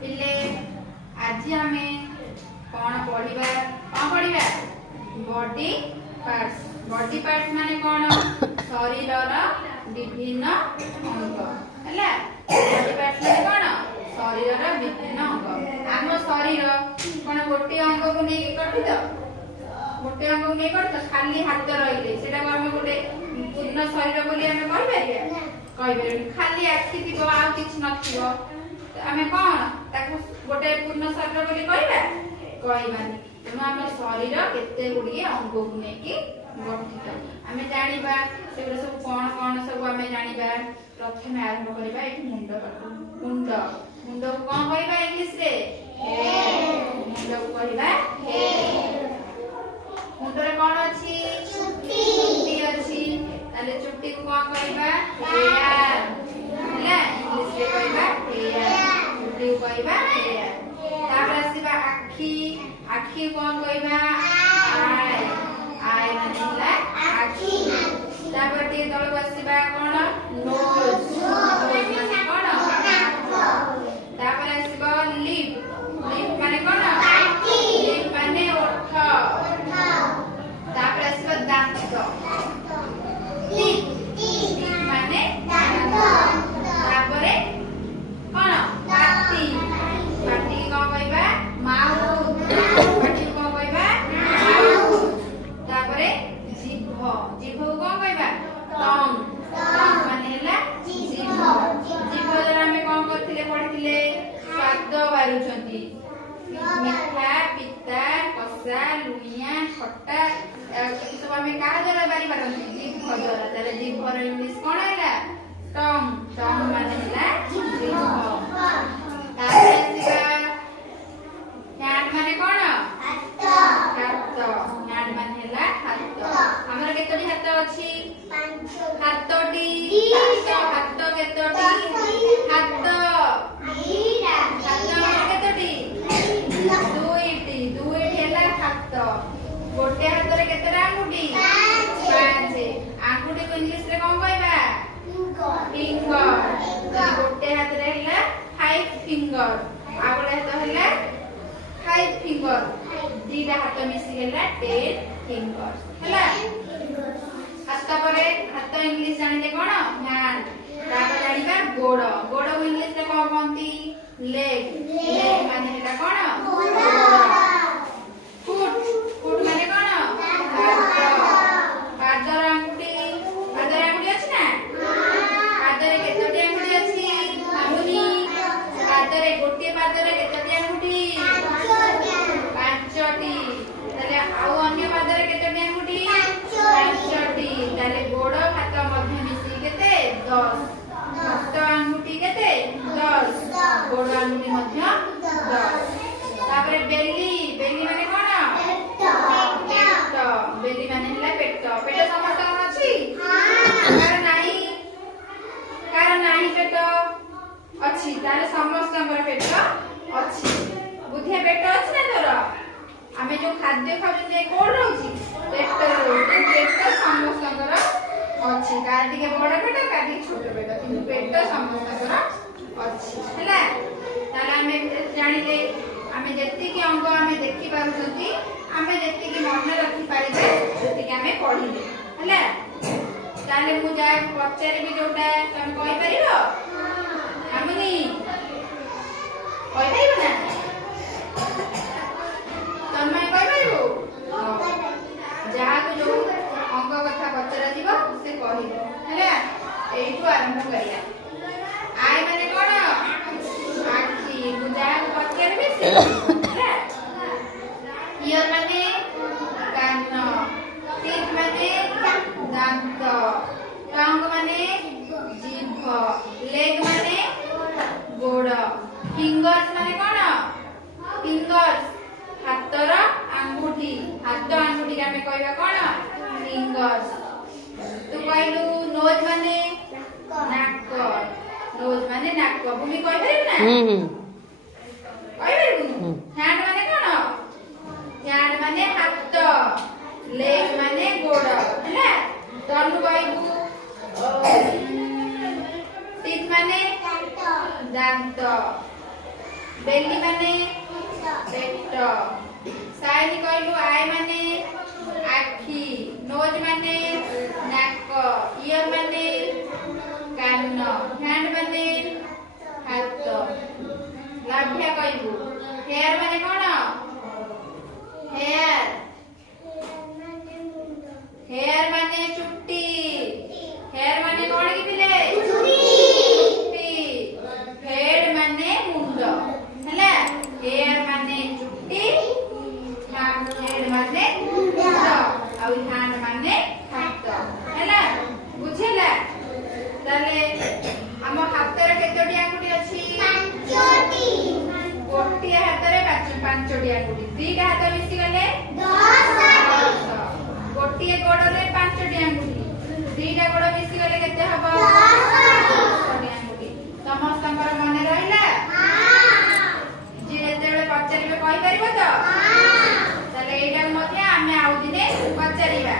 पिले आज आमे कौन पढ़िबा बॉडी पार्ट्स माने कौन शरीर विभिन्न अंग हैला बॉडी पार्ट्स माने कौन शरीर विभिन्न अंग आम शरीर कौन गोटे अंग को नहीं गठित गोटे अंग को नहीं गठित खाली हाथ रहिले सेटा को हम गोटे पूर्ण शरीर बोली हमें कहि खाली आखि थी आ किछ नथिबो आमे कौन ताको गोटे पूर्ण शरीर बोली कहबानी तेणु आम शरीर केते गुड़िए अंग को लेकिन गठित आमे जानिबा सेगुड़ा सब कौन कौन सब आमे जानिबा प्रथम आरंभ करबा एठी मुंड मुंड मुंड को कौन कहबा इंग्लिश रे मुंड को कहबा मुंड रे कौन अछि चुट्टी अछि ताले चुट्टी को कौन कहबा हेयर हैला इंग्लिश रे कहबा हेयर चुट्टी को कहबा हेयर तापर आसीबा आखी आखी कौन कहबा आई आई माने होला आखी तापर टे तळ बसिबा कोन नोज नोज माने कोन तापर आसीबा लिप लिप माने कोन लिप माने ओठ तापर आसीबा दांत टीथ माने दांत तापर कोन पाटी पाटी को कहबा माउथ पाटी को कहबा माउथ तापर जिभ जिभ को कहबा टंग टंग माने होला जिभ जिभ जरा हमें कोन करथिले पढिथिले स्वाद बारुचंती मीठा पिता कसा लुनिया खट्टा सब हमें का जरा बारी पारंती जिभ जरा ताले जिभ रो इंग्लिश कोन हैला टंग टंग माने होला जिभ तापर आसीबा हैंड माने कोन हाथ हाथ हैंड माने होला हाथ हमरा केतोडी हाथ अछि हाथटी हाथ केतोडी हाथ दीटा हाथ केतोडी दुईटी दुईटी होला हाथ गोटे हाथ रे केतरा आंगुठी पांच आंगुठी को इंग्लिश रे कोन कहबा फिंगर गोटे हाथ रे होला 5 फिंगर आ गोटे हाथ होला 5 फिंगर दीटा हाथ मिसी गेला 10 फिंगर्स हैला हाथ परे हाथ इंग्लिश जानिले कोन हैंड तापर जानिबा गोड़ गोड़ को इंग्लिश रे कोन कहंती लेग लेग माने हेला कोन फुट फुट माने कोन पादर आंगुठी अछि ना पादर केतोटी आंगुठी अछि आंगुठी पादर गोटे पादर केतोटी आंगुठी पांचटी ताले आउ अन्य पादर केतोटी आंगुठी पांचटी ताले गोड़ हाथ मध्य मिसी केते 10 हाथ आंगुठी केते 10 गोड़ आंगुठी मध्य 10 तापर बेली बेली माने कोन पेट बेली माने होला पेट पेट समस्त अछि कार नाही पेट अछि तारे समस्त हमर पेट अछि बुधिया पेट अछि ना तोर आमे जो खाद्य खाउछे कोन रहउची पेट समस्तकर अछि कार दिके बड़ पेट कार दिके छोट पेट किंतु पेट समस्तकर अछि हैला ताला आमे जानिले आमे जत्ति कि अंग आमे देखि पारुछंती आमे जत्ति कि मन रखि पारिबे जत्ति कि आमे पढिले हैला ताले मु जा पचारे भी जोटा तमे कहि परिबो आमुनी कहि परिबो ना तमे कहि परिबो जहा को जो अंग कथा पचरा दिबो से कहिबो हैला एइटु आरंभ करिया आय माने कोन आखी बुझा पचरबे से हैला इयर माने कान टीथ माने दांत टंग माने जिभ लेग माने गोड़ फिंगर्स माने कोन फिंगर्स हाथर आंगुठी हाथ आंगुठी हमें कहबा कोन फिंगर्स तू कहलु नोज माने नाक नोज माने नाक भूमि कहि परबे ना कहि परबु हैंड माने कोन हैंड माने हाथ लेग माने गोड़ हैला तनु कहबु टीथ माने दांत ବେଲି ମାନେ ପେଟ। ସାଇନି କହିଲୁ ଆଇ ମାନେ ଆଖି। ନୋଜ ମାନେ ନାକ। ଇୟର ମାନେ କାନ। ହ୍ୟାଣ୍ଡ ମାନେ ହାତ। ଲାଭ୍ୟା କହିବୁ ହେୟାର ମାନେ କଣ? ହେୟାର। ହେୟାର ମାନେ ଚୁଟି। ହେୟାର ମାନେ କଣ କି ପିଲେ? ଚୁଟି। ହେଡ ମାନେ ମୁଣ୍ଡ ହେଲା। ହେୟାର ମାନେ ଚୁଟି। ହେଡ ମାନେ ମୁଣ୍ଡ। ଆଉ ହ୍ୟାଣ୍ଡ ମାନେ ହାତ ହେଲା। ବୁଝିଲା? ତାହେଲେ ଆମ ହାତରେ କେତୋଟି ଆଙ୍ଗୁଠି ଅଛି? ଗୋଟିଏ ହାତରେ ପାଞ୍ଚଟି ଆଙ୍ଗୁଠି। ଦିଟା ହାତ ମିଶିଗଲେ 10। ଗୋଟିଏ ଗୋଡରେ 5ଟି ଆଙ୍ଗୁଠି। ଦିଟା ଗୋଡ ମିଶିଗଲେ କେତେ ହବ? 10ଟି ଆଙ୍ଗୁଠି। ସମସ୍ତଙ୍କର ମନେ ରହିଲା? ଯିଏ ଯେତେବେଳେ ପଚାରିବେ କହିପାରିବ ତ? ତାହେଲେ ଏଇଟାକୁ ମଧ୍ୟ ଆମେ ଆଉ ଦିନେ ପଚାରିବା।